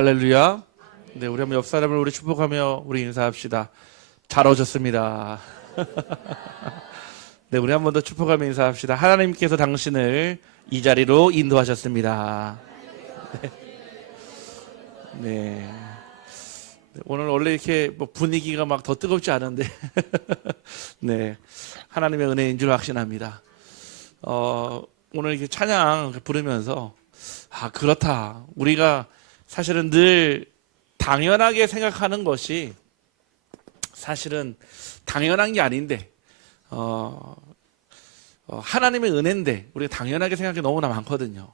할렐루야. 네, 우리 한번 옆 사람을 우리 축복하며 우리 인사합시다. 잘 오셨습니다. 네, 우리 한 번 더 축복하며 인사합시다. 하나님께서 당신을 이 자리로 인도하셨습니다. 네. 오늘 원래 이렇게 뭐 분위기가 막 더 뜨겁지 않은데, 네, 하나님의 은혜인 줄 확신합니다. 오늘 이렇게 찬양 부르면서 그렇다. 우리가 사실은 늘 당연하게 생각하는 것이 사실은 당연한 게 아닌데, 하나님의 은혜인데 우리가 당연하게 생각하는 게 너무나 많거든요.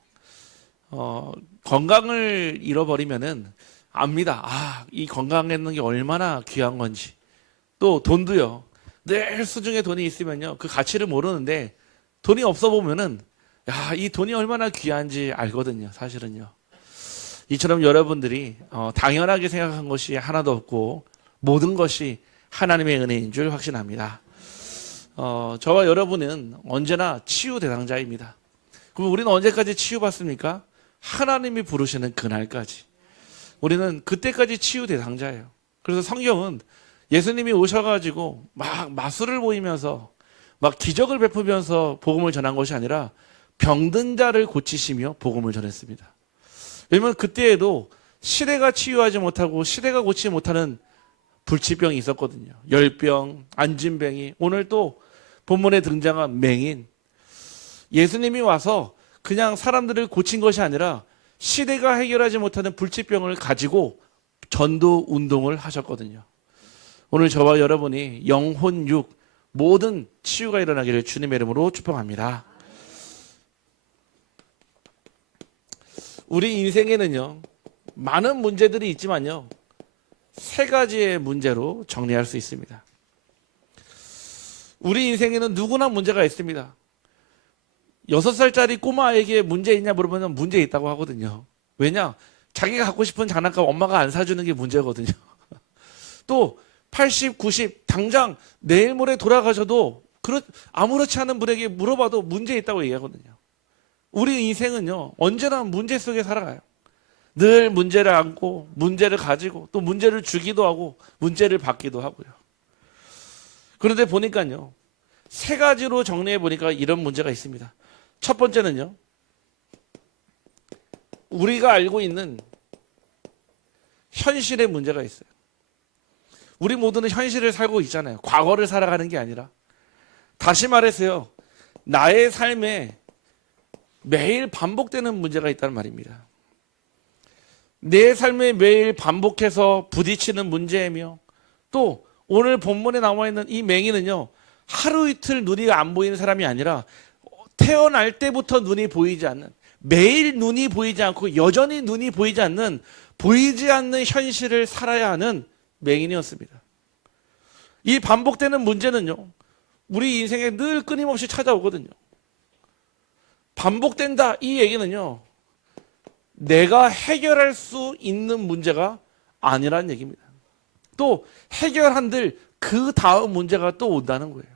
건강을 잃어버리면은 압니다. 이 건강했는 게 얼마나 귀한 건지. 또 돈도요. 늘 수중에 돈이 있으면요, 그 가치를 모르는데 돈이 없어 보면은 이 돈이 얼마나 귀한지 알거든요. 사실은요. 이처럼 여러분들이 당연하게 생각한 것이 하나도 없고 모든 것이 하나님의 은혜인 줄 확신합니다. 저와 여러분은 언제나 치유 대상자입니다. 그럼 우리는 언제까지 치유받습니까? 하나님이 부르시는 그날까지. 우리는 그때까지 치유 대상자예요. 그래서 성경은 예수님이 오셔가지고 막 마술을 보이면서 막 기적을 베푸면서 복음을 전한 것이 아니라 병든 자를 고치시며 복음을 전했습니다. 왜냐면 그때에도 시대가 치유하지 못하고 시대가 고치지 못하는 불치병이 있었거든요. 열병, 안진뱅이, 오늘 또 본문에 등장한 맹인. 예수님이 와서 그냥 사람들을 고친 것이 아니라 시대가 해결하지 못하는 불치병을 가지고 전도 운동을 하셨거든요. 오늘 저와 여러분이 영혼, 육 모든 치유가 일어나기를 주님의 이름으로 축복합니다. 우리 인생에는요, 많은 문제들이 있지만요, 세 가지의 문제로 정리할 수 있습니다. 우리 인생에는 누구나 문제가 있습니다. 6살짜리 꼬마에게 문제 있냐 물어보면 문제 있다고 하거든요. 왜냐? 자기가 갖고 싶은 장난감 엄마가 안 사주는 게 문제거든요. 또 80, 90 당장 내일 모레 돌아가셔도 아무렇지 않은 분에게 물어봐도 문제 있다고 얘기하거든요. 우리 인생은요, 언제나 문제 속에 살아가요. 늘 문제를 안고 문제를 가지고 또 문제를 주기도 하고 문제를 받기도 하고요. 그런데 보니까요, 세 가지로 정리해 보니까 이런 문제가 있습니다. 첫 번째는요, 우리가 알고 있는 현실의 문제가 있어요. 우리 모두는 현실을 살고 있잖아요. 과거를 살아가는 게 아니라. 다시 말해서요, 나의 삶에 매일 반복되는 문제가 있다는 말입니다. 내 삶에 매일 반복해서 부딪히는 문제이며, 또 오늘 본문에 나와 있는 이 맹인은요, 하루 이틀 눈이 안 보이는 사람이 아니라 태어날 때부터 눈이 보이지 않는, 매일 눈이 보이지 않고 여전히 눈이 보이지 않는 현실을 살아야 하는 맹인이었습니다. 이 반복되는 문제는요, 우리 인생에 늘 끊임없이 찾아오거든요. 반복된다, 이 얘기는요, 내가 해결할 수 있는 문제가 아니라는 얘기입니다. 또 해결한들 그 다음 문제가 또 온다는 거예요.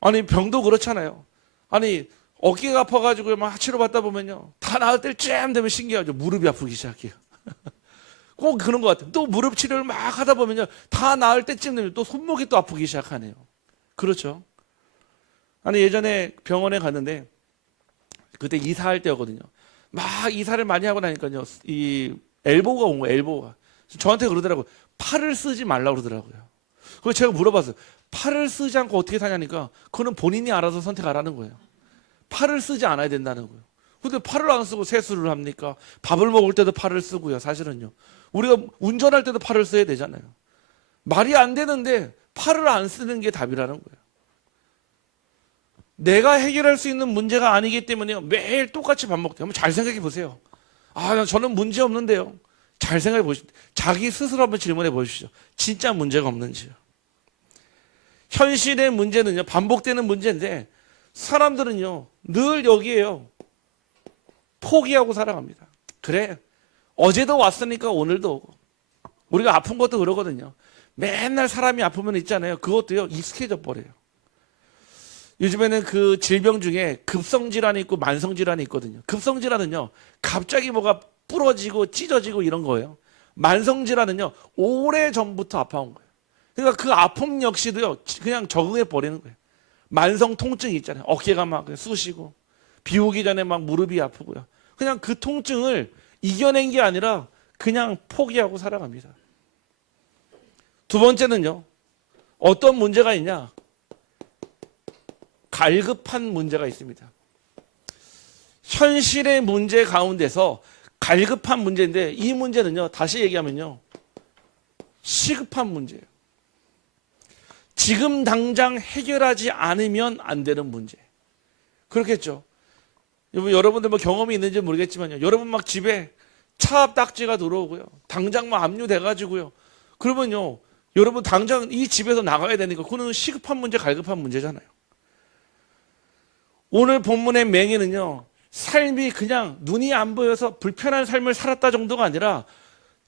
아니, 병도 그렇잖아요. 아니, 어깨가 아파가지고 막 치료받다 보면요, 다 나을 때쯤 되면 신기하죠. 무릎이 아프기 시작해요. 꼭 그런 것 같아요. 또 무릎 치료를 막 하다 보면요, 다 나을 때쯤 되면 또 손목이 또 아프기 시작하네요. 그렇죠? 아니, 예전에 병원에 갔는데 그때 이사할 때였거든요. 막 이사를 많이 하고 나니까요, 이 엘보가 온 거예요. 엘보가 저한테 그러더라고요. 팔을 쓰지 말라고 그러더라고요. 그래서 제가 물어봤어요. 팔을 쓰지 않고 어떻게 사냐니까 그거는 본인이 알아서 선택하라는 거예요. 팔을 쓰지 않아야 된다는 거예요. 근데 팔을 안 쓰고 세수를 합니까? 밥을 먹을 때도 팔을 쓰고요. 사실은요, 우리가 운전할 때도 팔을 써야 되잖아요. 말이 안 되는데 팔을 안 쓰는 게 답이라는 거예요. 내가 해결할 수 있는 문제가 아니기 때문에 매일 똑같이 반복돼요. 한번 잘 생각해 보세요. 저는 문제 없는데요. 잘 생각해 보십시오. 자기 스스로 한번 질문해 보십시오. 진짜 문제가 없는지요. 현실의 문제는요, 반복되는 문제인데 사람들은요, 늘 여기에요. 포기하고 살아갑니다. 그래, 어제도 왔으니까 오늘도 오고. 우리가 아픈 것도 그러거든요. 맨날 사람이 아프면 있잖아요. 그것도요, 익숙해져 버려요. 요즘에는 그 질병 중에 급성질환이 있고 만성질환이 있거든요. 급성질환은요, 갑자기 뭐가 부러지고 찢어지고 이런 거예요. 만성질환은요, 오래전부터 아파온 거예요. 그러니까 그 아픔 역시도요, 그냥 적응해 버리는 거예요. 만성 통증이 있잖아요. 어깨가 막 쑤시고, 비 오기 전에 막 무릎이 아프고요. 그냥 그 통증을 이겨낸 게 아니라 그냥 포기하고 살아갑니다. 두 번째는요, 어떤 문제가 있냐? 갈급한 문제가 있습니다. 현실의 문제 가운데서 갈급한 문제인데, 이 문제는요, 다시 얘기하면요, 시급한 문제예요. 지금 당장 해결하지 않으면 안 되는 문제. 그렇겠죠. 여러분들 뭐 경험이 있는지 모르겠지만요, 여러분 막 집에 차 앞 딱지가 들어오고요, 당장 막 압류돼가지고요, 그러면요, 여러분 당장 이 집에서 나가야 되니까 그거는 시급한 문제, 갈급한 문제잖아요. 오늘 본문의 맹인은요, 삶이 그냥 눈이 안 보여서 불편한 삶을 살았다 정도가 아니라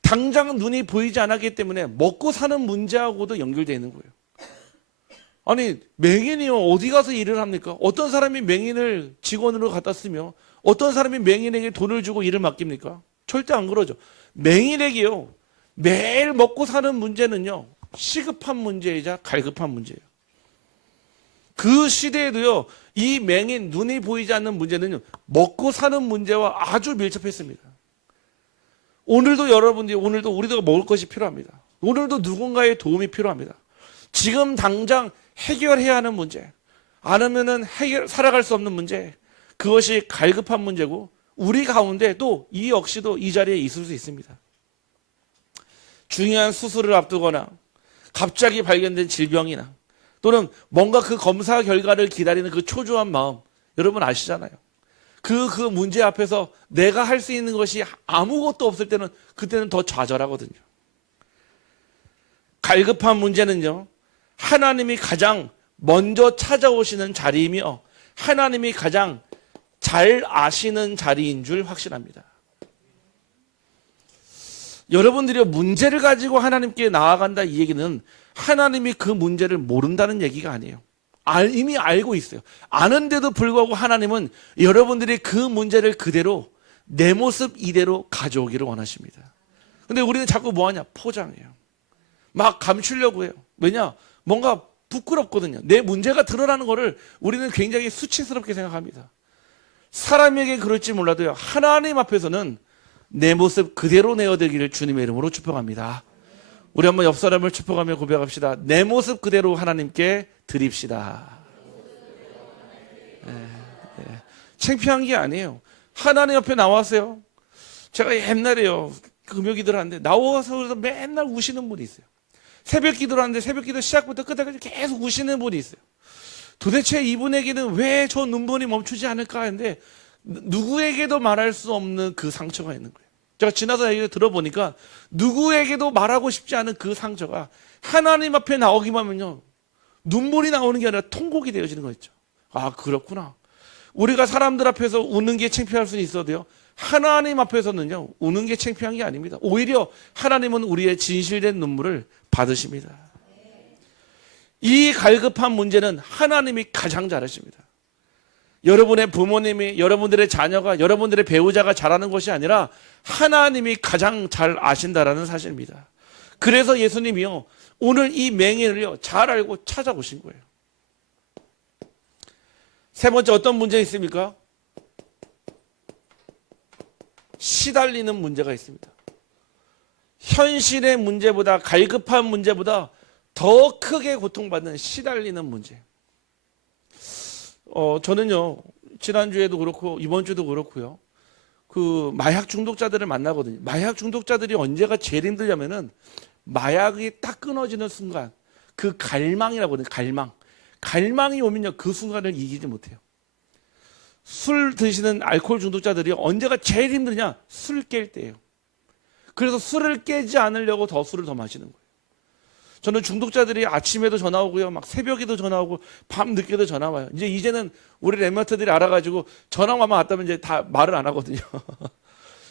당장 눈이 보이지 않았기 때문에 먹고 사는 문제하고도 연결되어 있는 거예요. 아니, 맹인이요, 어디 가서 일을 합니까? 어떤 사람이 맹인을 직원으로 갖다 쓰며 어떤 사람이 맹인에게 돈을 주고 일을 맡깁니까? 절대 안 그러죠. 맹인에게요, 매일 먹고 사는 문제는요, 시급한 문제이자 갈급한 문제예요. 그 시대에도요, 이 맹인, 눈이 보이지 않는 문제는요, 먹고 사는 문제와 아주 밀접했습니다. 오늘도 여러분들이, 오늘도 우리도 먹을 것이 필요합니다. 오늘도 누군가의 도움이 필요합니다. 지금 당장 해결해야 하는 문제, 안 하면은 살아갈 수 없는 문제, 그것이 갈급한 문제고, 우리 가운데 또 이 역시도 이 자리에 있을 수 있습니다. 중요한 수술을 앞두거나 갑자기 발견된 질병이나 또는 뭔가 그 검사 결과를 기다리는 그 초조한 마음, 여러분 아시잖아요. 그 문제 앞에서 내가 할 수 있는 것이 아무것도 없을 때는, 그때는 더 좌절하거든요. 갈급한 문제는요, 하나님이 가장 먼저 찾아오시는 자리이며 하나님이 가장 잘 아시는 자리인 줄 확신합니다. 여러분들이 문제를 가지고 하나님께 나아간다, 이 얘기는 하나님이 그 문제를 모른다는 얘기가 아니에요. 이미 알고 있어요. 아는데도 불구하고 하나님은 여러분들이 그 문제를 그대로 내 모습 이대로 가져오기를 원하십니다. 근데 우리는 자꾸 뭐하냐? 포장해요. 막 감추려고 해요. 왜냐? 뭔가 부끄럽거든요. 내 문제가 드러나는 거를 우리는 굉장히 수치스럽게 생각합니다. 사람에게 그럴지 몰라도요, 하나님 앞에서는 내 모습 그대로 내어드리기를 주님의 이름으로 축복합니다. 우리 한번 옆 사람을 축복하며 고백합시다. 내 모습 그대로 하나님께 드립시다. 창피한 게 아니에요. 하나님 옆에 나와서요, 제가 옛날에요, 금요기도를 하는데 나와서 맨날 우시는 분이 있어요. 새벽 기도를 하는데 새벽 기도 시작부터 끝까지 계속 우시는 분이 있어요. 도대체 이분에게는 왜 저 눈물이 멈추지 않을까 했는데, 누구에게도 말할 수 없는 그 상처가 있는 거예요. 제가 지나서 얘기를 들어보니까 누구에게도 말하고 싶지 않은 그 상처가 하나님 앞에 나오기만 하면요, 눈물이 나오는 게 아니라 통곡이 되어지는 거 있죠. 아, 그렇구나. 우리가 사람들 앞에서 우는 게 창피할 수는 있어도요, 하나님 앞에서는요, 우는 게 창피한 게 아닙니다. 오히려 하나님은 우리의 진실된 눈물을 받으십니다. 이 갈급한 문제는 하나님이 가장 잘하십니다. 여러분의 부모님이, 여러분들의 자녀가, 여러분들의 배우자가 잘하는 것이 아니라 하나님이 가장 잘 아신다라는 사실입니다. 그래서 예수님이요, 오늘 이 맹인을요, 잘 알고 찾아오신 거예요. 세 번째, 어떤 문제가 있습니까? 시달리는 문제가 있습니다. 현실의 문제보다, 갈급한 문제보다 더 크게 고통받는 시달리는 문제. 저는요, 지난주에도 그렇고 이번 주도 그렇고요, 그 마약 중독자들을 만나거든요. 마약 중독자들이 언제가 제일 힘들냐면은 마약이 딱 끊어지는 순간, 그 갈망이라고 하거든요. 갈망이 오면요, 그 순간을 이기지 못해요. 술 드시는 알코올 중독자들이 언제가 제일 힘드냐? 술 깰 때예요. 그래서 술을 깨지 않으려고 더 술을 더 마시는 거예요. 저는 중독자들이 아침에도 전화 오고요, 막 새벽에도 전화 오고 밤 늦게도 전화 와요. 이제는 우리 랩런트들이 알아가지고 전화만 왔다면 이제 다 말을 안 하거든요.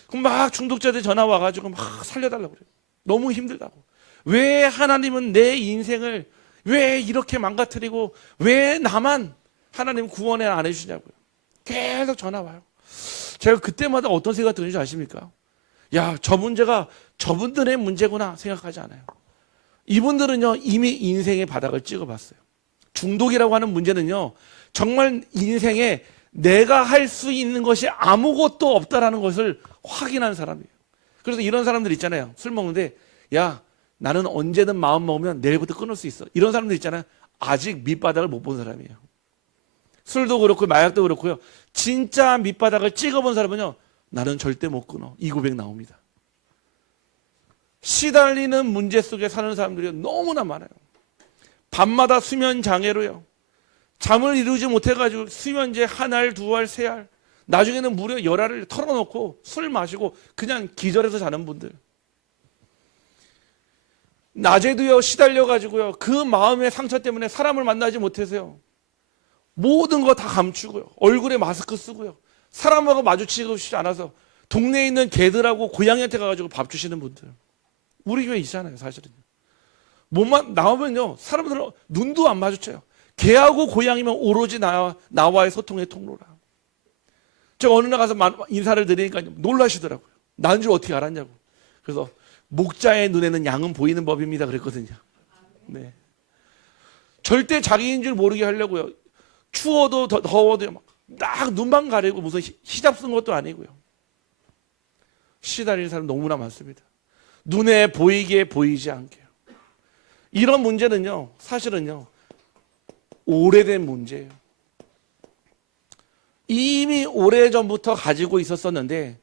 그럼 막 중독자들이 전화 와가지고 막 살려달라고 그래요. 너무 힘들다고. 왜 하나님은 내 인생을 왜 이렇게 망가뜨리고 왜 나만 하나님 구원을 안 해주시냐고요. 계속 전화 와요. 제가 그때마다 어떤 생각이 드는지 아십니까? 야, 저 문제가 저분들의 문제구나 생각하지 않아요. 이분들은요, 이미 인생의 바닥을 찍어봤어요. 중독이라고 하는 문제는요, 정말 인생에 내가 할 수 있는 것이 아무것도 없다라는 것을 확인한 사람이에요. 그래서 이런 사람들 있잖아요. 술 먹는데, 야, 나는 언제든 마음 먹으면 내일부터 끊을 수 있어. 이런 사람들 있잖아요. 아직 밑바닥을 못 본 사람이에요. 술도 그렇고 마약도 그렇고요. 진짜 밑바닥을 찍어본 사람은요, 나는 절대 못 끊어. 이 고백 나옵니다. 시달리는 문제 속에 사는 사람들이 너무나 많아요. 밤마다 수면 장애로요. 잠을 이루지 못해가지고 수면제 한 알, 두 알, 세 알, 나중에는 무려 열알을 털어놓고 술 마시고 그냥 기절해서 자는 분들. 낮에도요, 시달려가지고요, 그 마음의 상처 때문에 사람을 만나지 못해서요, 모든 거 다 감추고요, 얼굴에 마스크 쓰고요, 사람하고 마주치고 싶지 않아서 동네에 있는 개들하고 고양이한테 가가지고 밥 주시는 분들. 우리 교회 있잖아요, 사실은. 몸만 나오면요, 사람들은 눈도 안 마주쳐요. 개하고 고양이면 오로지 나와의 소통의 통로라. 제가 어느 날 가서 인사를 드리니까 놀라시더라고요. 난 줄 어떻게 알았냐고. 그래서 목자의 눈에는 양은 보이는 법입니다 그랬거든요. 네. 절대 자기인 줄 모르게 하려고요. 추워도 더워도 막 눈만 가리고 무슨 히잡 쓴 것도 아니고요. 시달리는 사람 너무나 많습니다. 눈에 보이게 보이지 않게요. 이런 문제는요, 사실은요, 오래된 문제예요. 이미 오래전부터 가지고 있었었는데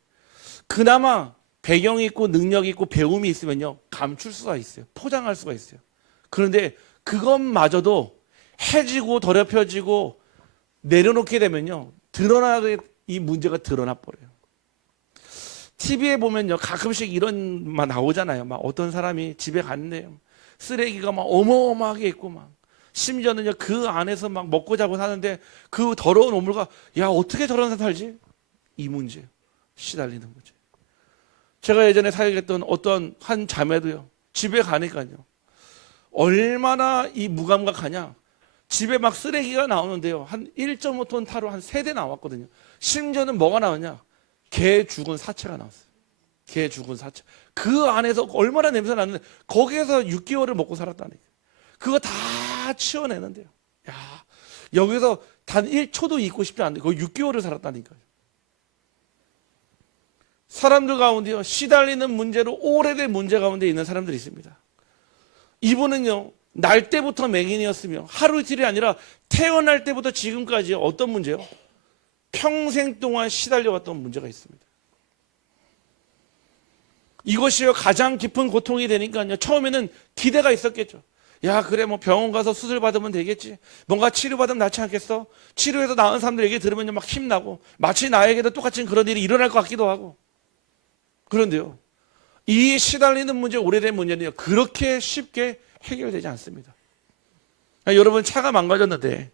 그나마 배경이 있고 능력이 있고 배움이 있으면요, 감출 수가 있어요. 포장할 수가 있어요. 그런데 그것마저도 해지고 더럽혀지고 내려놓게 되면요, 드러나게 이 문제가 드러나 버려요. TV에 보면요, 가끔씩 이런 막 나오잖아요. 막 어떤 사람이 집에 갔는데요, 쓰레기가 막 어마어마하게 있고 막 심지어는요, 그 안에서 막 먹고 자고 사는데 그 더러운 오물과, 야, 어떻게 저런 사람 살지? 이 문제, 시달리는 문제. 제가 예전에 사역했던 어떤 한 자매도요, 집에 가니까요, 얼마나 이 무감각하냐. 집에 막 쓰레기가 나오는데요, 한 1.5톤 타로 한 3대 나왔거든요. 심지어는 뭐가 나오냐, 개 죽은 사체가 나왔어요. 개 죽은 사체. 그 안에서 얼마나 냄새 나는데 거기에서 6개월을 먹고 살았다니까. 그거 다 치워내는데요. 야, 여기서 단 1초도 있고 싶지 않은데 거기 6개월을 살았다니까요. 사람들 가운데요, 시달리는 문제로 오래된 문제 가운데 있는 사람들이 있습니다. 이분은요, 날 때부터 맹인이었으며 하루 이틀이 아니라 태어날 때부터 지금까지 어떤 문제요? 평생 동안 시달려왔던 문제가 있습니다. 이것이요, 가장 깊은 고통이 되니까요, 처음에는 기대가 있었겠죠. 야, 그래, 뭐 병원 가서 수술 받으면 되겠지. 뭔가 치료받으면 낫지 않겠어? 치료해서 나은 사람들 얘기 들으면 막 힘나고, 마치 나에게도 똑같은 그런 일이 일어날 것 같기도 하고. 그런데요, 이 시달리는 문제, 오래된 문제는요, 그렇게 쉽게 해결되지 않습니다. 여러분, 차가 망가졌는데,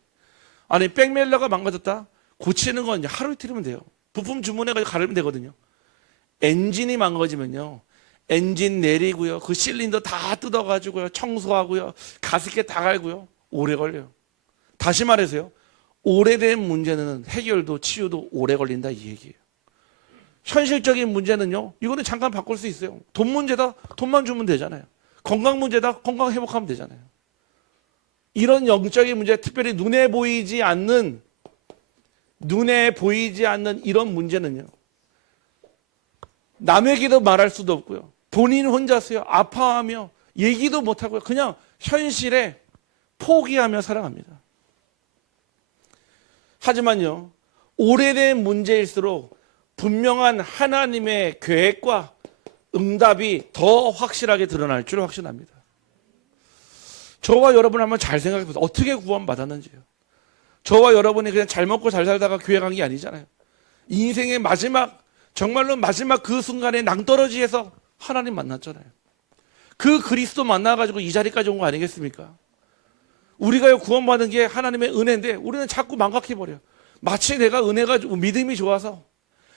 아니, 백멜러가 망가졌다? 고치는 건 하루 이틀이면 돼요. 부품 주문해가지고 가르면 되거든요. 엔진이 망가지면요, 엔진 내리고요, 그 실린더 다 뜯어가지고요, 청소하고요, 가습기 다 갈고요, 오래 걸려요. 다시 말해서요, 오래된 문제는 해결도 치유도 오래 걸린다, 이 얘기예요. 현실적인 문제는요, 이거는 잠깐 바꿀 수 있어요. 돈 문제다, 돈만 주면 되잖아요. 건강 문제다, 건강 회복하면 되잖아요. 이런 영적인 문제, 특별히 눈에 보이지 않는 이런 문제는요, 남에게도 말할 수도 없고요, 본인 혼자서요, 아파하며 얘기도 못하고요, 그냥 현실에 포기하며 살아갑니다. 하지만요, 오래된 문제일수록 분명한 하나님의 계획과 응답이 더 확실하게 드러날 줄 확신합니다. 저와 여러분 한번 잘 생각해 보세요. 어떻게 구원받았는지요. 저와 여러분이 그냥 잘 먹고 잘 살다가 교회 간 게 아니잖아요. 인생의 마지막, 정말로 마지막 그 순간에 낭떠러지에서 하나님 만났잖아요. 그 그리스도 만나가지고 이 자리까지 온 거 아니겠습니까? 우리가 구원받은 게 하나님의 은혜인데 우리는 자꾸 망각해버려요. 마치 내가 은혜가 믿음이 좋아서,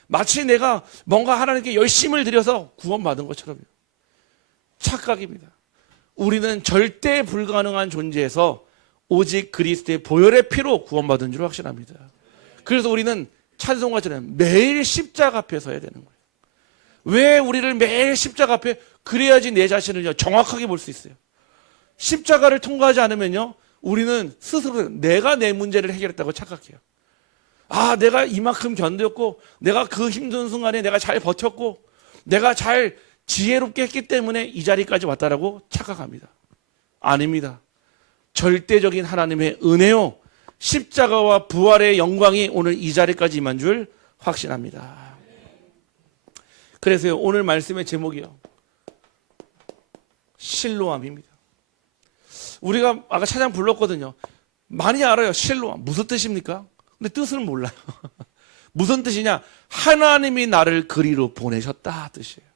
마치 내가 뭔가 하나님께 열심을 들여서 구원받은 것처럼요. 착각입니다. 우리는 절대 불가능한 존재에서 오직 그리스도의 보혈의 피로 구원받은 줄 확신합니다. 그래서 우리는 찬송가처럼 매일 십자가 앞에 서야 되는 거예요. 왜 우리를 매일 십자가 앞에 그래야지 내 자신을 정확하게 볼 수 있어요. 십자가를 통과하지 않으면요, 우리는 스스로 내가 내 문제를 해결했다고 착각해요. 아, 내가 이만큼 견뎠고, 내가 그 힘든 순간에 내가 잘 버텼고, 내가 잘 지혜롭게 했기 때문에 이 자리까지 왔다라고 착각합니다. 아닙니다. 절대적인 하나님의 은혜요, 십자가와 부활의 영광이 오늘 이 자리까지 임한 줄 확신합니다. 그래서요, 오늘 말씀의 제목이요, 실로암입니다. 우리가 아까 찬양 불렀거든요. 많이 알아요. 실로암 무슨 뜻입니까? 근데 뜻을 몰라요. 무슨 뜻이냐? 하나님이 나를 그리로 보내셨다 뜻이에요.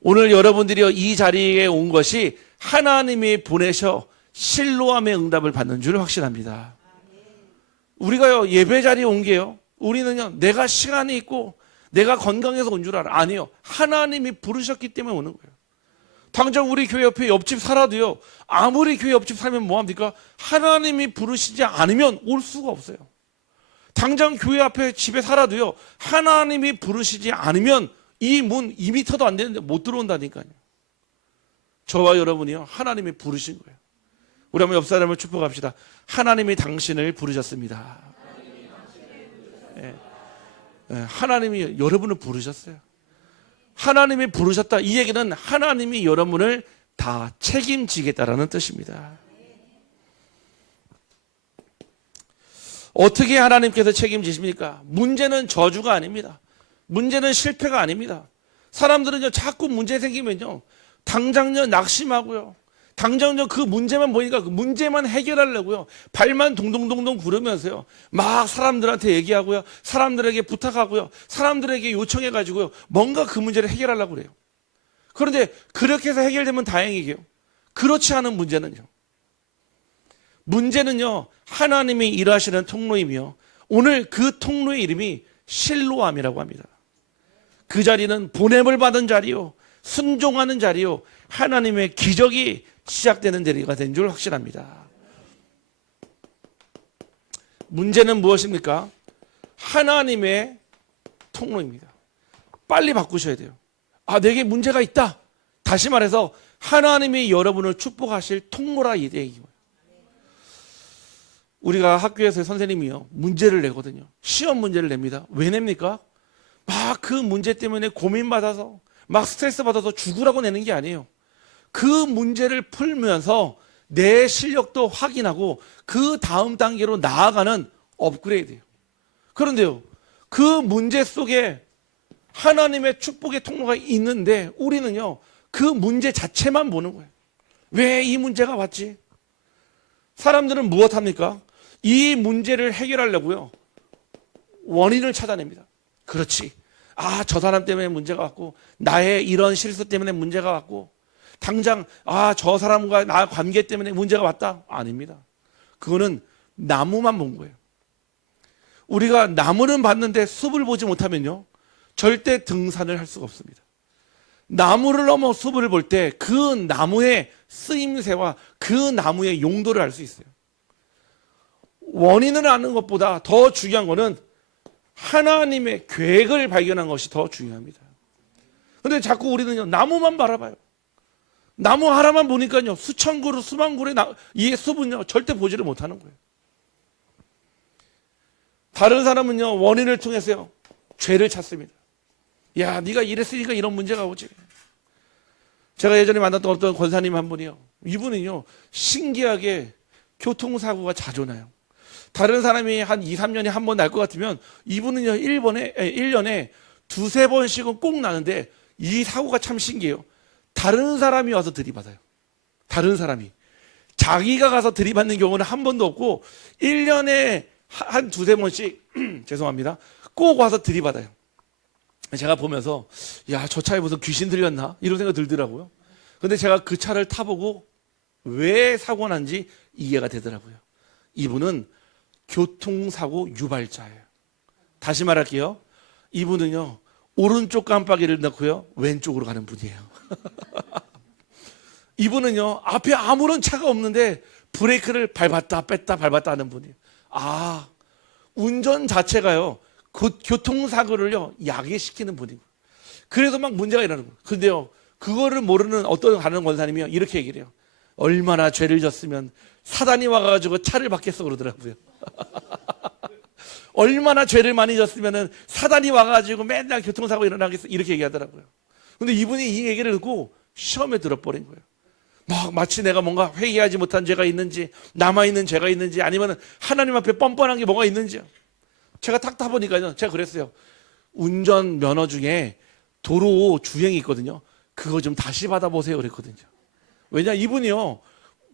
오늘 여러분들이 이 자리에 온 것이 하나님이 보내셔 실로암의 응답을 받는 줄 확신합니다. 우리가요, 예배 자리에 온 게요, 우리는요, 내가 시간이 있고 내가 건강해서 온 줄 알아. 아니요, 하나님이 부르셨기 때문에 오는 거예요. 당장 우리 교회 옆에 옆집 살아도요, 아무리 교회 옆집 살면 뭐합니까? 하나님이 부르시지 않으면 올 수가 없어요. 당장 교회 앞에 집에 살아도요, 하나님이 부르시지 않으면 이 문 2m도 안 되는데 못 들어온다니까요. 저와 여러분이요, 하나님이 부르신 거예요. 우리 한번 옆 사람을 축복합시다. 하나님이 당신을 부르셨습니다. 하나님이 여러분을 부르셨어요. 하나님이 부르셨다, 이 얘기는 하나님이 여러분을 다 책임지겠다라는 뜻입니다. 어떻게 하나님께서 책임지십니까? 문제는 저주가 아닙니다. 문제는 실패가 아닙니다. 사람들은요, 자꾸 문제 생기면요, 당장요 낙심하고요, 당장요 그 문제만 보니까 그 문제만 해결하려고요, 발만 동동동동 구르면서요, 막 사람들한테 얘기하고요, 사람들에게 부탁하고요, 사람들에게 요청해가지고요, 뭔가 그 문제를 해결하려고 그래요. 그런데 그렇게 해서 해결되면 다행이게요, 그렇지 않은 문제는요, 하나님이 일하시는 통로이며, 오늘 그 통로의 이름이 실로암이라고 합니다. 그 자리는 보냄을 받은 자리요, 순종하는 자리요, 하나님의 기적이 시작되는 자리가 된 줄 확신합니다. 문제는 무엇입니까? 하나님의 통로입니다. 빨리 바꾸셔야 돼요. 아, 내게 문제가 있다. 다시 말해서 하나님이 여러분을 축복하실 통로라, 이 얘기예요. 우리가 학교에서 선생님이요, 문제를 내거든요. 시험 문제를 냅니다. 왜 냅니까? 막 그 문제 때문에 고민받아서 막 스트레스 받아서 죽으라고 내는 게 아니에요. 그 문제를 풀면서 내 실력도 확인하고 그 다음 단계로 나아가는 업그레이드예요. 그런데요, 그 문제 속에 하나님의 축복의 통로가 있는데 우리는요, 그 문제 자체만 보는 거예요. 왜 이 문제가 왔지? 사람들은 무엇합니까? 이 문제를 해결하려고요, 원인을 찾아냅니다. 그렇지. 아, 저 사람 때문에 문제가 왔고, 나의 이런 실수 때문에 문제가 왔고, 당장 저 사람과 나 관계 때문에 문제가 왔다. 아닙니다. 그거는 나무만 본 거예요. 우리가 나무는 봤는데 숲을 보지 못하면요, 절대 등산을 할 수가 없습니다. 나무를 넘어 숲을 볼 때 그 나무의 쓰임새와 그 나무의 용도를 알 수 있어요. 원인을 아는 것보다 더 중요한 것은 하나님의 계획을 발견한 것이 더 중요합니다. 그런데 자꾸 우리는요, 나무만 바라봐요. 나무 하나만 보니까요, 수천 그루 수만 그루의 이 숲은요, 절대 보지를 못하는 거예요. 다른 사람은요, 원인을 통해서요, 죄를 찾습니다. 야, 네가 이랬으니까 이런 문제가 오지. 제가 예전에 만났던 어떤 권사님 한 분이요, 이분은요, 신기하게 교통사고가 자주 나요. 다른 사람이 한 2, 3년에 한 번 날 것 같으면 이분은요, 1년에 두세 번씩은 꼭 나는데, 이 사고가 참 신기해요. 다른 사람이 와서 들이받아요. 다른 사람이. 자기가 가서 들이받는 경우는 한 번도 없고 1년에 한 두세 번씩 죄송합니다, 꼭 와서 들이받아요. 제가 보면서 야, 저 차에 무슨 귀신 들렸나? 이런 생각 들더라고요. 근데 제가 그 차를 타보고 왜 사고 난지 이해가 되더라고요. 이분은 교통사고 유발자예요. 다시 말할게요. 이분은요, 오른쪽 깜빡이를 넣고요, 왼쪽으로 가는 분이에요. 이분은요, 앞에 아무런 차가 없는데 브레이크를 밟았다 뺐다 밟았다 하는 분이에요. 아, 운전 자체가요, 교통사고를요, 야기시키는 분이고, 그래서 막 문제가 일어나는 거예요. 근데요, 그거를 모르는 어떤 다른 권사님이요, 이렇게 얘기를 해요. 얼마나 죄를 졌으면 사단이 와가지고 차를 받겠어 그러더라고요. 얼마나 죄를 많이 졌으면 사단이 와가지고 맨날 교통사고 일어나겠어 이렇게 얘기하더라고요. 근데 이분이 이 얘기를 듣고 시험에 들어버린 거예요. 막 마치 내가 뭔가 회개하지 못한 죄가 있는지, 남아있는 죄가 있는지, 아니면 하나님 앞에 뻔뻔한 게 뭐가 있는지요. 제가 탁 타보니까요, 제가 그랬어요. 운전 면허 중에 도로 주행이 있거든요. 그거 좀 다시 받아보세요 그랬거든요. 왜냐, 이분이요,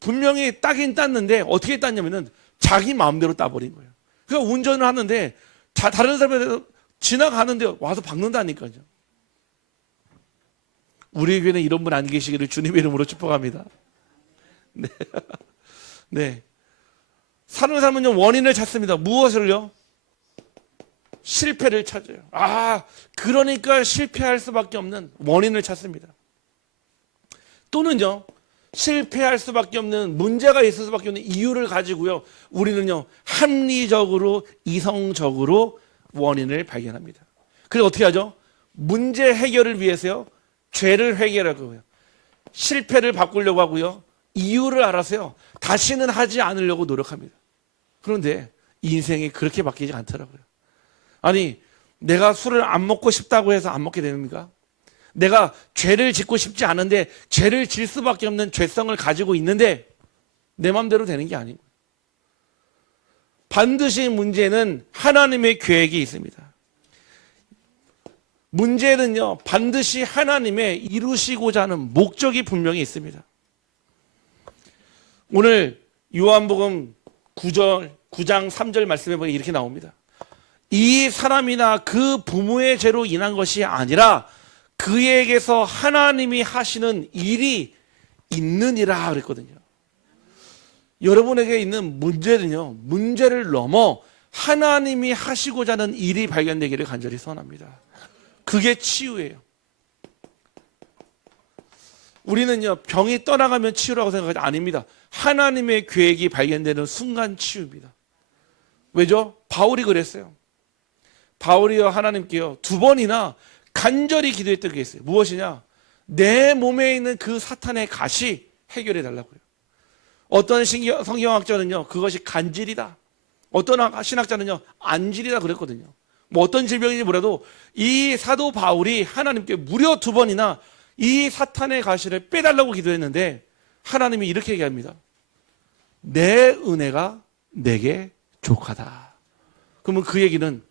분명히 따긴 땄는데 어떻게 땄냐면은 자기 마음대로 따버린 거예요. 그러니까 운전을 하는데 다른 사람에 지나가는데 와서 박는다니까요. 우리 교회는 이런 분 안 계시기를 주님의 이름으로 축복합니다. 네. 네. 사는 사람은요, 원인을 찾습니다. 무엇을요? 실패를 찾아요. 그러니까 실패할 수밖에 없는 원인을 찾습니다. 또는요, 실패할 수밖에 없는, 문제가 있을 수밖에 없는 이유를 가지고요, 우리는요, 합리적으로, 이성적으로 원인을 발견합니다. 그래서 어떻게 하죠? 문제 해결을 위해서요, 죄를 해결하고요, 실패를 바꾸려고 하고요, 이유를 알아서요, 다시는 하지 않으려고 노력합니다. 그런데 인생이 그렇게 바뀌지 않더라고요. 아니, 내가 술을 안 먹고 싶다고 해서 안 먹게 됩니까? 내가 죄를 짓고 싶지 않은데 죄를 질 수밖에 없는 죄성을 가지고 있는데 내 마음대로 되는 게 아니고, 반드시 문제는 하나님의 계획이 있습니다. 문제는요, 반드시 하나님의 이루시고자 하는 목적이 분명히 있습니다. 오늘 요한복음 9장 3절 말씀에 보면 이렇게 나옵니다. 이 사람이나 그 부모의 죄로 인한 것이 아니라 그에게서 하나님이 하시는 일이 있느니라 그랬거든요. 여러분에게 있는 문제는요, 문제를 넘어 하나님이 하시고자 하는 일이 발견되기를 간절히 소원합니다. 그게 치유예요. 우리는요, 병이 떠나가면 치유라고 생각하지, 아닙니다. 하나님의 계획이 발견되는 순간 치유입니다. 왜죠? 바울이 그랬어요. 바울이요, 하나님께요, 2번이나 간절히 기도했던 게 있어요. 무엇이냐? 내 몸에 있는 그 사탄의 가시 해결해 달라고요. 어떤 성경학자는요, 그것이 간질이다. 어떤 신학자는요, 안질이다 그랬거든요. 뭐 어떤 질병인지 몰라도 이 사도 바울이 하나님께 무려 2번이나 이 사탄의 가시를 빼달라고 기도했는데 하나님이 이렇게 얘기합니다. 내 은혜가 내게 족하다. 그러면 그 얘기는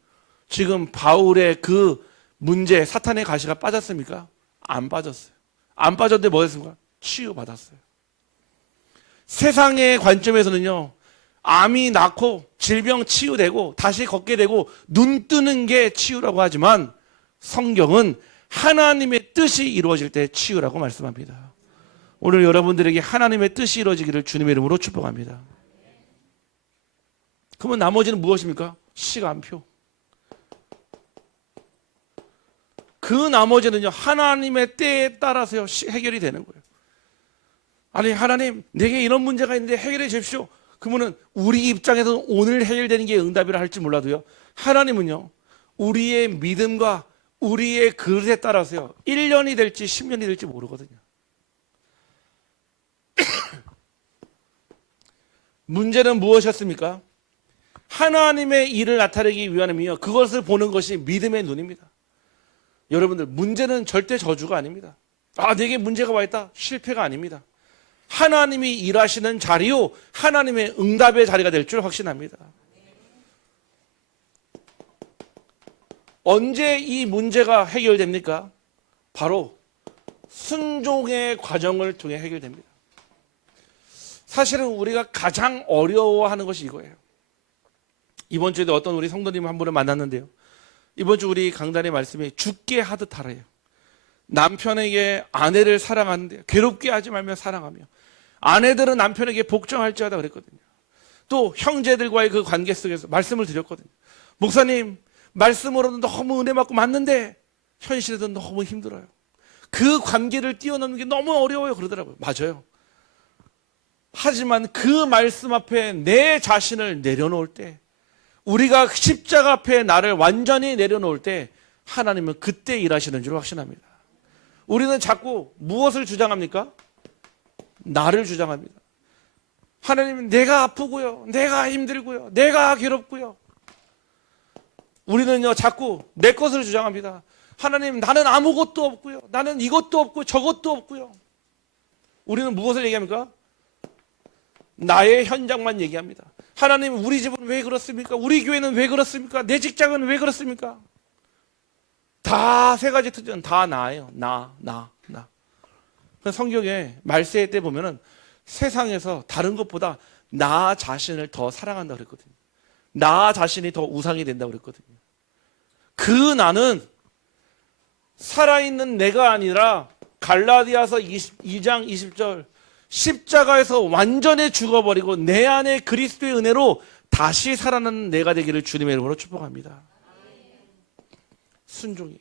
지금 바울의 그 문제, 사탄의 가시가 빠졌습니까? 안 빠졌어요. 안 빠졌는데 뭐 했습니까? 치유받았어요. 세상의 관점에서는요, 암이 낫고 질병 치유되고 다시 걷게 되고 눈 뜨는 게 치유라고 하지만 성경은 하나님의 뜻이 이루어질 때 치유라고 말씀합니다. 오늘 여러분들에게 하나님의 뜻이 이루어지기를 주님의 이름으로 축복합니다. 그러면 나머지는 무엇입니까? 시간표. 그 나머지는요, 하나님의 때에 따라서 해결이 되는 거예요. 아니, 하나님, 내게 이런 문제가 있는데 해결해 주십시오. 그러면은 우리 입장에서는 오늘 해결되는 게 응답이라 할지 몰라도요, 하나님은요, 우리의 믿음과 우리의 그릇에 따라서요, 1년이 될지 10년이 될지 모르거든요. 문제는 무엇이었습니까? 하나님의 일을 나타내기 위함이요, 그것을 보는 것이 믿음의 눈입니다. 여러분들, 문제는 절대 저주가 아닙니다. 내게 문제가 와 있다, 실패가 아닙니다. 하나님이 일하시는 자리요, 하나님의 응답의 자리가 될 줄 확신합니다. 언제 이 문제가 해결됩니까? 바로 순종의 과정을 통해 해결됩니다. 사실은 우리가 가장 어려워하는 것이 이거예요. 이번 주에도 어떤 우리 성도님 한 분을 만났는데요, 이번 주 우리 강단의 말씀이 죽게 하듯 하래요. 남편에게 아내를 사랑하는데 괴롭게 하지 말며 사랑하며, 아내들은 남편에게 복종할지어다 그랬거든요. 또 형제들과의 그 관계 속에서 말씀을 드렸거든요. 목사님, 말씀으로는 너무 은혜 받고 맞는데 현실에도 너무 힘들어요. 그 관계를 뛰어넘는 게 너무 어려워요 그러더라고요. 맞아요. 하지만 그 말씀 앞에 내 자신을 내려놓을 때, 우리가 십자가 앞에 나를 완전히 내려놓을 때 하나님은 그때 일하시는 줄 확신합니다. 우리는 자꾸 무엇을 주장합니까? 나를 주장합니다. 하나님은 내가 아프고요, 내가 힘들고요, 내가 괴롭고요. 우리는요 자꾸 내 것을 주장합니다. 하나님, 나는 아무것도 없고요, 나는 이것도 없고 저것도 없고요. 우리는 무엇을 얘기합니까? 나의 현장만 얘기합니다. 하나님, 우리 집은 왜 그렇습니까? 우리 교회는 왜 그렇습니까? 내 직장은 왜 그렇습니까? 다 세 가지 특징은 다 나예요. 나. 성경에 말세 때 보면은 세상에서 다른 것보다 나 자신을 더 사랑한다 그랬거든요. 나 자신이 더 우상이 된다 그랬거든요. 그 나는 살아있는 내가 아니라 갈라디아서 2장 20절 십자가에서 완전히 죽어버리고 내 안에 그리스도의 은혜로 다시 살아나는 내가 되기를 주님의 이름으로 축복합니다. 순종이에요.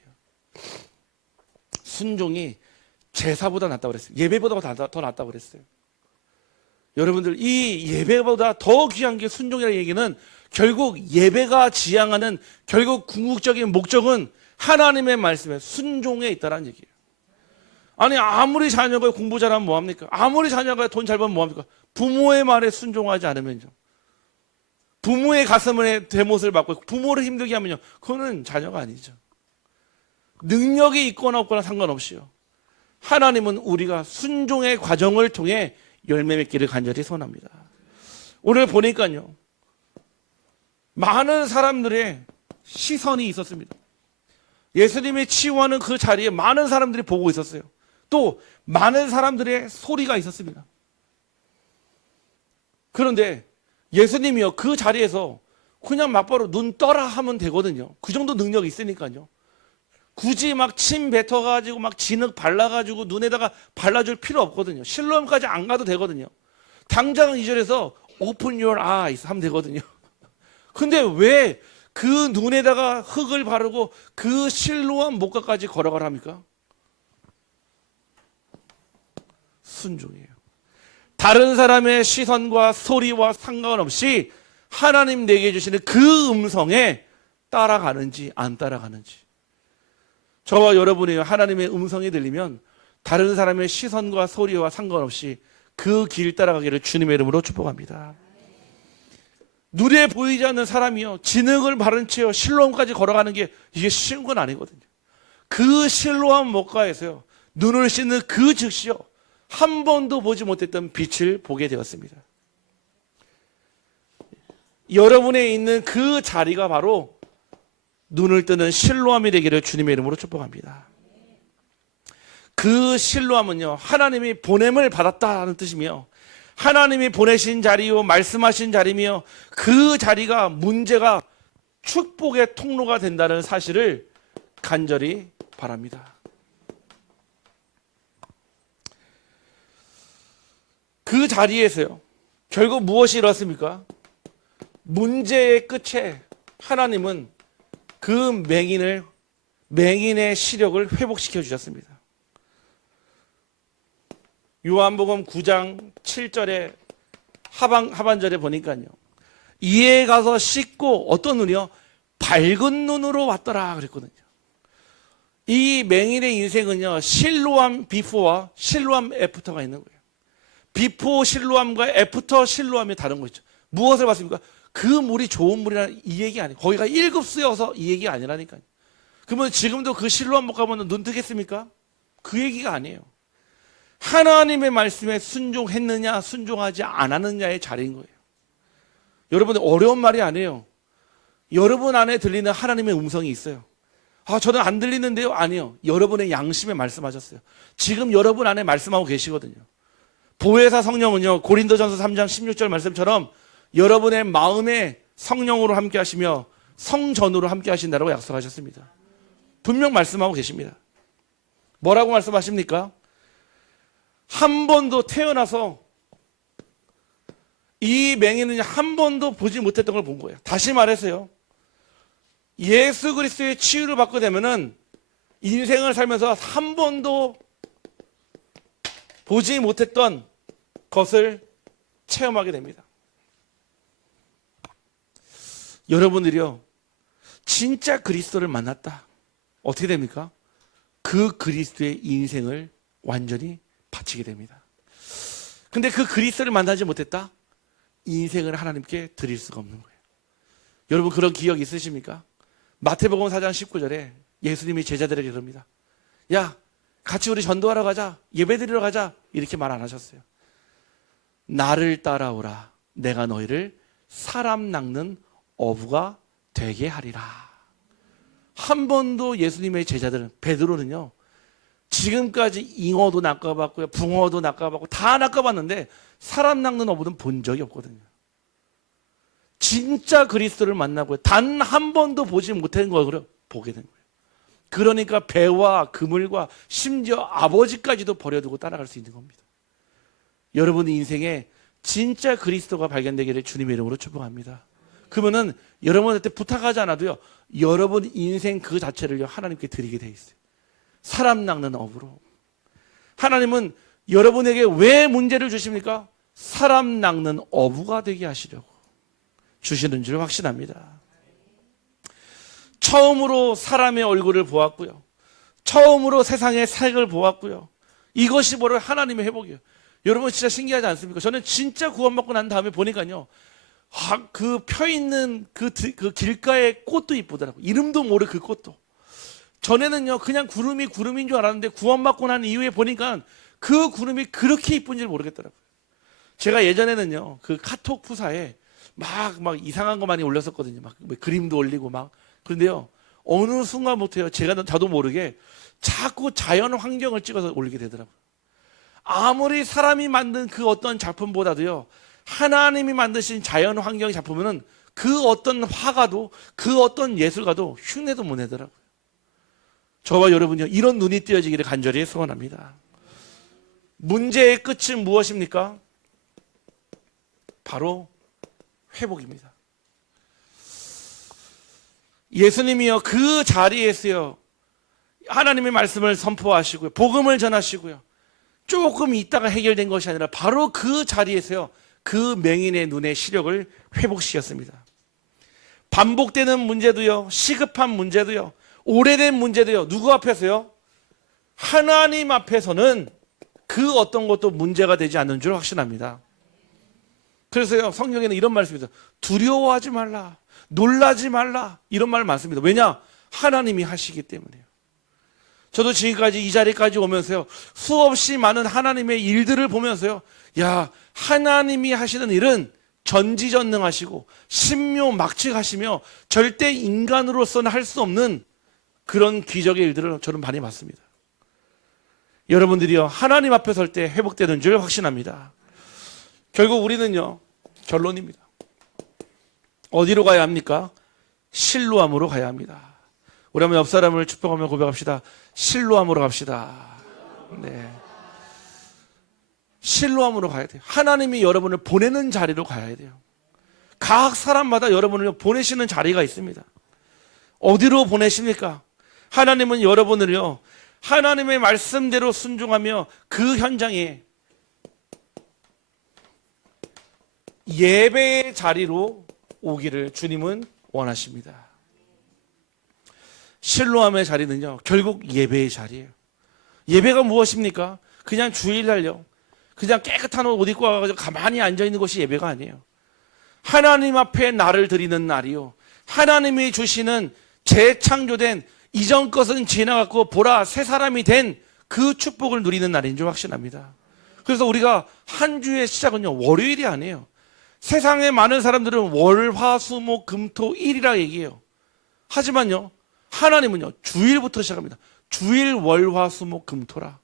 순종이 제사보다 낫다고 그랬어요. 예배보다 더 낫다고 그랬어요. 여러분들, 이 예배보다 더 귀한 게 순종이라는 얘기는 결국 예배가 지향하는 결국 궁극적인 목적은 하나님의 말씀에 순종에 있다는 얘기예요. 아니, 아무리 자녀가 공부 잘하면 뭐합니까? 아무리 자녀가 돈 잘 벌면 뭐합니까? 부모의 말에 순종하지 않으면요, 부모의 가슴에 대못을 받고 부모를 힘들게 하면요, 그거는 자녀가 아니죠. 능력이 있거나 없거나 상관없이요, 하나님은 우리가 순종의 과정을 통해 열매 맺기를 간절히 소원합니다. 오늘 보니까요, 많은 사람들의 시선이 있었습니다. 예수님이 치유하는 그 자리에 많은 사람들이 보고 있었어요. 또 많은 사람들의 소리가 있었습니다. 그런데 예수님이요, 그 자리에서 그냥 막바로 눈 떠라 하면 되거든요. 그 정도 능력이 있으니까요. 굳이 막 침 뱉어가지고 막 진흙 발라가지고 눈에다가 발라줄 필요 없거든요. 실로암까지 안 가도 되거든요. 당장 2절에서 open your eyes 하면 되거든요. 근데 왜 그 눈에다가 흙을 바르고 그 실로암 목가까지 걸어가라 합니까? 순종이에요. 다른 사람의 시선과 소리와 상관없이 하나님 내게 주시는 그 음성에 따라가는지 안 따라가는지. 저와 여러분이 하나님의 음성이 들리면 다른 사람의 시선과 소리와 상관없이 그 길 따라가기를 주님의 이름으로 축복합니다. 눈에 보이지 않는 사람이요, 진흙을 바른 채요 실로암까지 걸어가는 게 이게 쉬운 건 아니거든요. 그 실로암 목가에서요, 눈을 씻는 그 즉시요, 한 번도 보지 못했던 빛을 보게 되었습니다. 여러분에 있는 그 자리가 바로 눈을 뜨는 실로암이 되기를 주님의 이름으로 축복합니다. 그 실로암은요, 하나님이 보냄을 받았다는 뜻이며 하나님이 보내신 자리요, 말씀하신 자리며 그 자리가 문제가 축복의 통로가 된다는 사실을 간절히 바랍니다. 그 자리에서요, 결국 무엇이 일어났습니까? 문제의 끝에 하나님은 그 맹인의 시력을 회복시켜 주셨습니다. 요한복음 9장 7절에 하반절에 보니까요, 이에 가서 씻고 어떤 눈이요? 밝은 눈으로 왔더라 그랬거든요. 이 맹인의 인생은요, 실로암 비포와 실로암 애프터가 있는 거예요. 비포 실로암과 애프터 실로암이 다른 거죠. 무엇을 봤습니까? 그 물이 좋은 물이라는 이 얘기 아니에요. 거기가 1급 쓰여서 이 얘기 아니라니까요. 그러면 지금도 그 실로암 못 가면 눈 뜨겠습니까? 그 얘기가 아니에요. 하나님의 말씀에 순종했느냐 순종하지 않았느냐의 자리인 거예요. 여러분, 어려운 말이 아니에요. 여러분 안에 들리는 하나님의 음성이 있어요. 아, 저는 안 들리는데요? 아니요. 여러분의 양심에 말씀하셨어요. 지금 여러분 안에 말씀하고 계시거든요. 보혜사 성령은요, 고린도전서 3장 16절 말씀처럼 여러분의 마음에 성령으로 함께 하시며 성전으로 함께 하신다고 약속하셨습니다. 분명 말씀하고 계십니다. 뭐라고 말씀하십니까? 한 번도 태어나서 이 맹인은 한 번도 보지 못했던 걸 본 거예요. 다시 말해서요, 예수 그리스도의 치유를 받게 되면은 인생을 살면서 한 번도 보지 못했던 것을 체험하게 됩니다. 여러분들이요, 진짜 그리스도를 만났다, 어떻게 됩니까? 그 그리스도의 인생을 완전히 바치게 됩니다. 근데 그 그리스도를 만나지 못했다? 인생을 하나님께 드릴 수가 없는 거예요. 여러분 그런 기억 있으십니까? 마태복음 4장 19절에 예수님이 제자들에게 그럽니다. 야, 같이 우리 전도하러 가자. 예배드리러 가자. 이렇게 말 안 하셨어요. 나를 따라오라. 내가 너희를 사람 낚는 어부가 되게 하리라. 한 번도 예수님의 제자들은, 베드로는요, 지금까지 잉어도 낚아봤고요, 붕어도 낚아봤고 다 낚아봤는데 사람 낚는 어부는 본 적이 없거든요. 진짜 그리스도를 만나고 단 한 번도 보지 못한 걸 보게 된 거예요. 그러니까 배와 그물과 심지어 아버지까지도 버려두고 따라갈 수 있는 겁니다. 여러분의 인생에 진짜 그리스도가 발견되기를 주님의 이름으로 축복합니다. 그러면은 여러분한테 부탁하지 않아도요, 여러분 인생 그 자체를 하나님께 드리게 돼 있어요. 사람 낚는 업으로. 하나님은 여러분에게 왜 문제를 주십니까? 사람 낚는 어부가 되게 하시려고 주시는 줄 확신합니다. 처음으로 사람의 얼굴을 보았고요, 처음으로 세상의 색을 보았고요. 이것이 바로 하나님의 회복이에요. 여러분 진짜 신기하지 않습니까? 저는 진짜 구원받고 난 다음에 보니까요, 그 펴있는 그 길가의 꽃도 이쁘더라고요. 이름도 모를 그 꽃도. 전에는요 그냥 구름인 줄 알았는데 구원받고 난 이후에 보니까 그 구름이 그렇게 이쁜지 모르겠더라고요. 제가 예전에는요 그 카톡 푸사에 막 이상한 거 많이 올렸었거든요. 막 그림도 올리고 막. 그런데요 어느 순간부터요 저도 모르게 자꾸 자연 환경을 찍어서 올리게 되더라고요. 아무리 사람이 만든 그 어떤 작품보다도요, 하나님이 만드신 자연 환경 작품은 그 어떤 화가도, 그 어떤 예술가도 흉내도 못 내더라고요. 저와 여러분요, 이런 눈이 띄어지기를 간절히 소원합니다. 문제의 끝은 무엇입니까? 바로 회복입니다. 예수님이요, 그 자리에서요, 하나님의 말씀을 선포하시고요, 복음을 전하시고요, 조금 있다가 해결된 것이 아니라 바로 그 자리에서요, 그 맹인의 눈의 시력을 회복시켰습니다. 반복되는 문제도요, 시급한 문제도요, 오래된 문제도요, 누구 앞에서요? 하나님 앞에서는 그 어떤 것도 문제가 되지 않는 줄 확신합니다. 그래서요, 성경에는 이런 말씀이 있어요. 두려워하지 말라, 놀라지 말라, 이런 말 많습니다. 왜냐? 하나님이 하시기 때문에요. 저도 지금까지 이 자리까지 오면서요, 수없이 많은 하나님의 일들을 보면서요, 야, 하나님이 하시는 일은 전지전능하시고 신묘막측하시며 절대 인간으로서는 할 수 없는 그런 기적의 일들을 저는 많이 봤습니다. 여러분들이요, 하나님 앞에 설 때 회복되는 줄 확신합니다. 결국 우리는요, 결론입니다. 어디로 가야 합니까? 실로암으로 가야 합니다. 우리 한번 옆 사람을 축복하며 고백합시다. 실로암으로 갑시다. 네. 실로암으로 가야 돼요. 하나님이 여러분을 보내는 자리로 가야 돼요. 각 사람마다 여러분을 보내시는 자리가 있습니다. 어디로 보내십니까? 하나님은 여러분을요, 하나님의 말씀대로 순종하며 그 현장에 예배의 자리로 오기를 주님은 원하십니다. 실로암의 자리는요, 결국 예배의 자리예요. 예배가 무엇입니까? 그냥 주일날요, 그냥 깨끗한 옷 입고 와가지고 가만히 앉아있는 것이 예배가 아니에요. 하나님 앞에 나를 드리는 날이요, 하나님이 주시는 재창조된 이전 것은 지나갔고 보라 새 사람이 된 그 축복을 누리는 날인 줄 확신합니다. 그래서 우리가 한 주의 시작은요, 월요일이 아니에요. 세상에 많은 사람들은 월, 화, 수, 목, 금, 토, 일이라 얘기해요. 하지만요, 하나님은요, 주일부터 시작합니다. 주일, 월, 화, 수, 목, 금, 토라.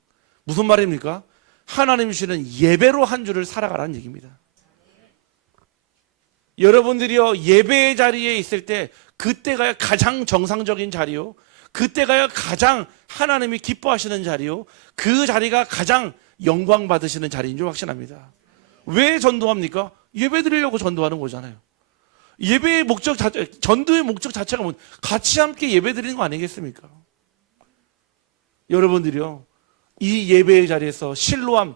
무슨 말입니까? 하나님 주시는 예배로 한 주를 살아가라는 얘기입니다. 여러분들이요, 예배의 자리에 있을 때 그때가 가장 정상적인 자리요, 그때가 가장 하나님이 기뻐하시는 자리요, 그 자리가 가장 영광 받으시는 자리인 줄 확신합니다. 왜 전도합니까? 예배 드리려고 전도하는 거잖아요. 예배의 목적 자체, 전도의 목적 자체가 뭐 같이 함께 예배 드리는 거 아니겠습니까? 여러분들이요, 이 예배의 자리에서 실로암,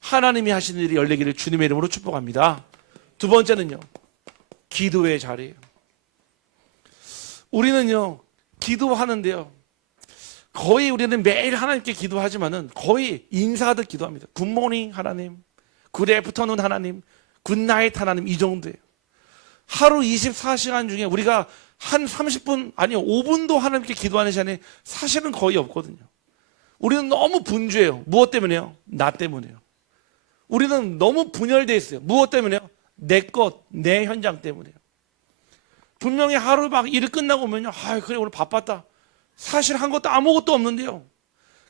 하나님이 하시는 일이 열리기를 주님의 이름으로 축복합니다. 두 번째는요, 기도의 자리예요. 우리는요, 기도하는데요, 거의 우리는 매일 하나님께 기도하지만은 거의 인사하듯 기도합니다. 굿모닝 하나님, 굿애프터눈 하나님, 굿나잇 하나님, 이 정도예요. 하루 24시간 중에 우리가 한 30분, 아니 5분도 하나님께 기도하는 시간이 사실은 거의 없거든요. 우리는 너무 분주해요. 무엇 때문에요? 나 때문에요. 우리는 너무 분열되어 있어요. 무엇 때문에요? 내 것, 내 현장 때문에요. 분명히 하루 막 일 끝나고 오면요, 아, 그래 오늘 바빴다. 사실 한 것도 아무것도 없는데요,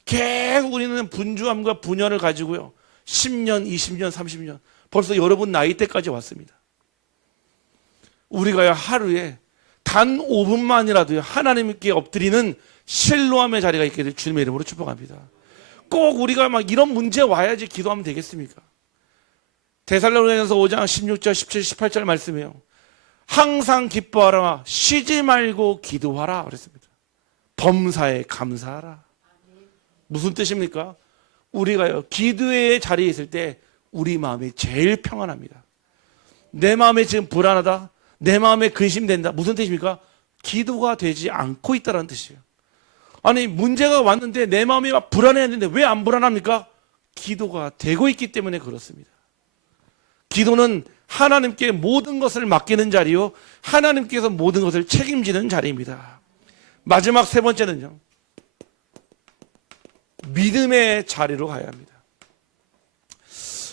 계속 우리는 분주함과 분열을 가지고요 10년, 20년, 30년, 벌써 여러분 나이 때까지 왔습니다. 우리가 하루에 단 5분만이라도 하나님께 엎드리는 실로함의 자리가 있게 될 주님의 이름으로 축복합니다. 꼭 우리가 막 이런 문제 와야지 기도하면 되겠습니까? 데살로니가서 5장 16절, 17, 18절 말씀이에요. 항상 기뻐하라, 쉬지 말고 기도하라 그랬습니다. 범사에 감사하라. 무슨 뜻입니까? 우리가요 기도의 자리에 있을 때 우리 마음이 제일 평안합니다. 내 마음에 지금 불안하다, 내 마음에 근심된다, 무슨 뜻입니까? 기도가 되지 않고 있다는 뜻이에요. 아니 문제가 왔는데 내 마음이 막 불안해했는데 왜 안 불안합니까? 기도가 되고 있기 때문에 그렇습니다. 기도는 하나님께 모든 것을 맡기는 자리요, 하나님께서 모든 것을 책임지는 자리입니다. 마지막 세 번째는요, 믿음의 자리로 가야 합니다.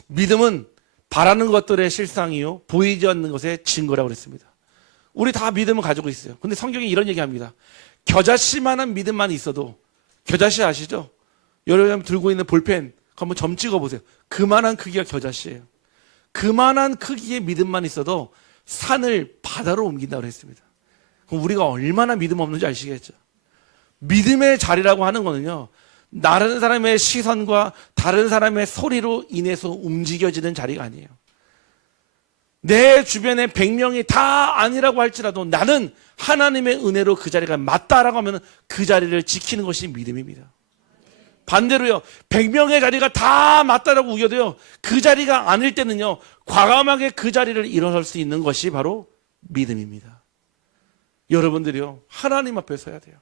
믿음은 바라는 것들의 실상이요 보이지 않는 것의 증거라고 그랬습니다. 우리 다 믿음을 가지고 있어요. 근데 성경이 이런 얘기합니다. 겨자씨만한 믿음만 있어도, 겨자씨 아시죠? 여러분 들고 있는 볼펜 한번 점 찍어보세요. 그만한 크기가 겨자씨예요. 그만한 크기의 믿음만 있어도 산을 바다로 옮긴다고 했습니다. 그럼 우리가 얼마나 믿음 없는지 아시겠죠? 믿음의 자리라고 하는 거는요, 다른 사람의 시선과 다른 사람의 소리로 인해서 움직여지는 자리가 아니에요. 내 주변에 100명이 다 아니라고 할지라도 나는 하나님의 은혜로 그 자리가 맞다라고 하면 그 자리를 지키는 것이 믿음입니다. 반대로요, 100명의 자리가 다 맞다라고 우겨도요, 그 자리가 아닐 때는요, 과감하게 그 자리를 일어설 수 있는 것이 바로 믿음입니다. 여러분들이요, 하나님 앞에 서야 돼요.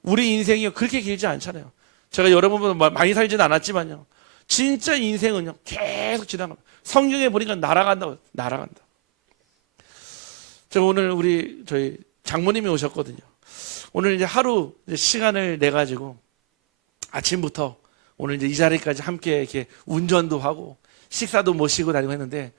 우리 인생이요, 그렇게 길지 않잖아요. 제가 여러분보다 많이 살지는 않았지만요, 진짜 인생은요, 계속 지나갑니다. 성경에 보니까 날아간다고, 날아간다. 제가 오늘 저희 장모님이 오셨거든요. 오늘 이제 하루 시간을 내가지고 아침부터 오늘 이제 이 자리까지 함께 이렇게 운전도 하고 식사도 모시고 다니고 했는데,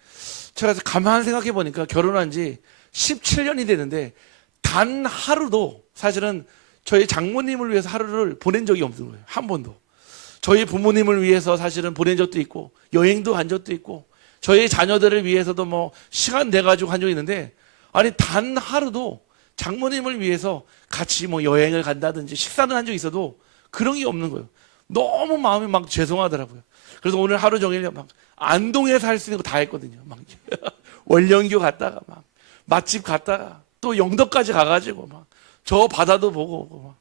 제가 가만히 생각해 보니까 결혼한 지 17년이 되는데 단 하루도 사실은 저희 장모님을 위해서 하루를 보낸 적이 없는 거예요. 한 번도. 저희 부모님을 위해서 사실은 보낸 적도 있고 여행도 간 적도 있고 저희 자녀들을 위해서도 뭐 시간 내가지고 한 적이 있는데, 아니 단 하루도 장모님을 위해서 같이 뭐 여행을 간다든지 식사는 한 적이 있어도 그런 게 없는 거예요. 너무 마음이 막 죄송하더라고요. 그래서 오늘 하루 종일 막 안동에서 할 수 있는 거 다 했거든요. 막 월령교 갔다가 막 맛집 갔다가 또 영덕까지 가가지고 막 저 바다도 보고 오고 막.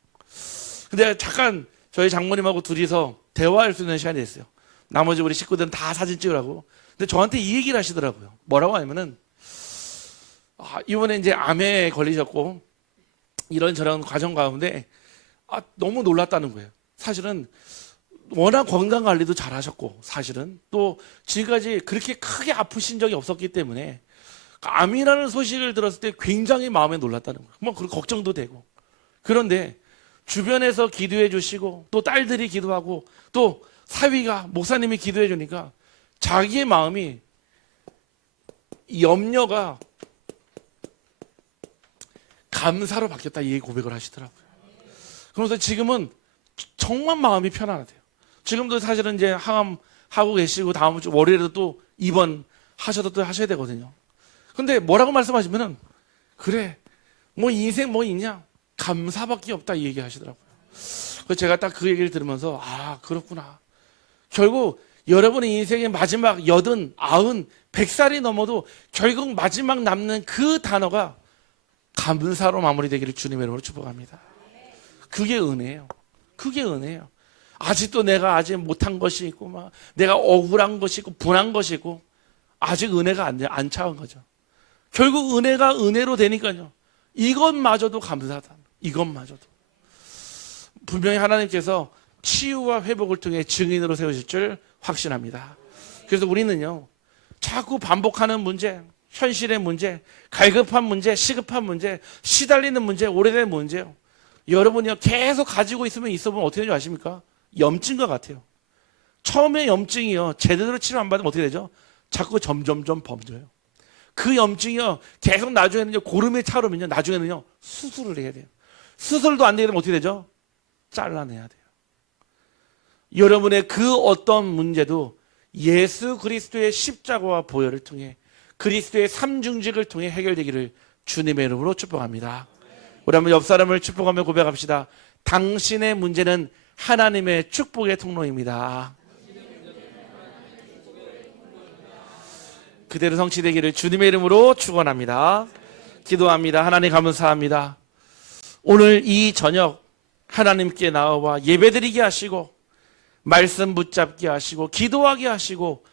근데 잠깐 저희 장모님하고 둘이서 대화할 수 있는 시간이 됐어요. 나머지 우리 식구들은 다 사진 찍으라고. 근데 저한테 이 얘기를 하시더라고요. 뭐라고 하냐면은, 이번에 이제 암에 걸리셨고 이런저런 과정 가운데 너무 놀랐다는 거예요. 사실은 워낙 건강 관리도 잘 하셨고, 사실은 또 지금까지 그렇게 크게 아프신 적이 없었기 때문에 암이라는 소식을 들었을 때 굉장히 마음에 놀랐다는 거예요. 뭐 그리고 걱정도 되고. 그런데 주변에서 기도해 주시고 또 딸들이 기도하고 또 사위가 목사님이 기도해 주니까 자기의 마음이, 염려가 감사로 바뀌었다, 이 고백을 하시더라고요. 그러면서 지금은 정말 마음이 편안하대요. 지금도 사실은 이제 항암 하고 계시고 다음 주 월요일에도 또 입원하셔도 또 하셔야 되거든요. 근데 뭐라고 말씀하시면은, 그래 뭐 인생 뭐 있냐, 감사밖에 없다, 이 얘기 하시더라고요. 그래서 제가 딱 그 얘기를 들으면서 그렇구나. 결국 여러분의 인생의 마지막 80, 90, 100살이 넘어도 결국 마지막 남는 그 단어가 감사로 마무리되기를 주님의 이름으로 축복합니다. 그게 은혜예요. 그게 은혜예요. 아직도 내가 아직 못한 것이 있고 막 내가 억울한 것이 있고 분한 것이 있고 아직 은혜가 안 차은 거죠. 결국 은혜가 은혜로 되니까요, 이것마저도 감사하다. 이것마저도. 분명히 하나님께서 치유와 회복을 통해 증인으로 세우실 줄 확신합니다. 그래서 우리는요, 자꾸 반복하는 문제, 현실의 문제, 갈급한 문제, 시급한 문제, 시달리는 문제, 오래된 문제요, 여러분이요 계속 가지고 있으면 어떻게 되는지 아십니까? 염증과 같아요. 처음에 염증이요 제대로 치료 안 받으면 어떻게 되죠? 자꾸 점점점 범져요. 그 염증이요 계속 나중에는요 고름에 차오르면요 나중에는요 수술을 해야 돼요. 수술도 안 되면 어떻게 되죠? 잘라내야 돼요. 여러분의 그 어떤 문제도 예수 그리스도의 십자가와 보혈을 통해 그리스도의 삼중직을 통해 해결되기를 주님의 이름으로 축복합니다. 우리 한번 옆 사람을 축복하며 고백합시다. 당신의 문제는 하나님의 축복의 통로입니다. 그대로 성취되기를 주님의 이름으로 축원합니다. 기도합니다. 하나님 감사합니다. 오늘 이 저녁 하나님께 나와 예배드리게 하시고 말씀 붙잡게 하시고 기도하게 하시고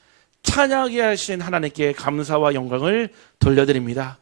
찬양하게 하신 하나님께 감사와 영광을 돌려드립니다.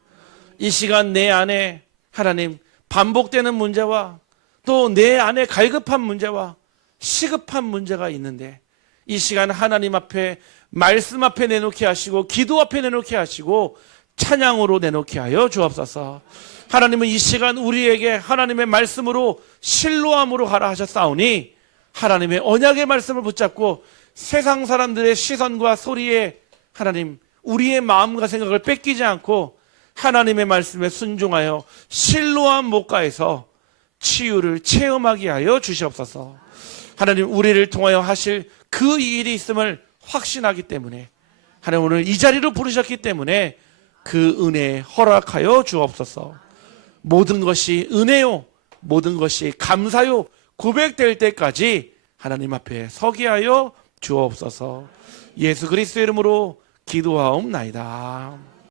이 시간 내 안에 하나님 반복되는 문제와 또 내 안에 갈급한 문제와 시급한 문제가 있는데 이 시간 하나님 앞에 말씀 앞에 내놓게 하시고 기도 앞에 내놓게 하시고 찬양으로 내놓게 하여 주옵소서. 하나님은 이 시간 우리에게 하나님의 말씀으로 실로함으로 가라 하셨사오니 하나님의 언약의 말씀을 붙잡고 세상 사람들의 시선과 소리에 하나님 우리의 마음과 생각을 뺏기지 않고 하나님의 말씀에 순종하여 실로함 목가에서 치유를 체험하게 하여 주시옵소서. 하나님 우리를 통하여 하실 그 일이 있음을 확신하기 때문에 하나님 오늘 이 자리로 부르셨기 때문에 그 은혜 허락하여 주옵소서. 모든 것이 은혜요 모든 것이 감사요 고백될 때까지 하나님 앞에 서게 하여 주옵소서. 예수 그리스도의 이름으로 기도하옵나이다.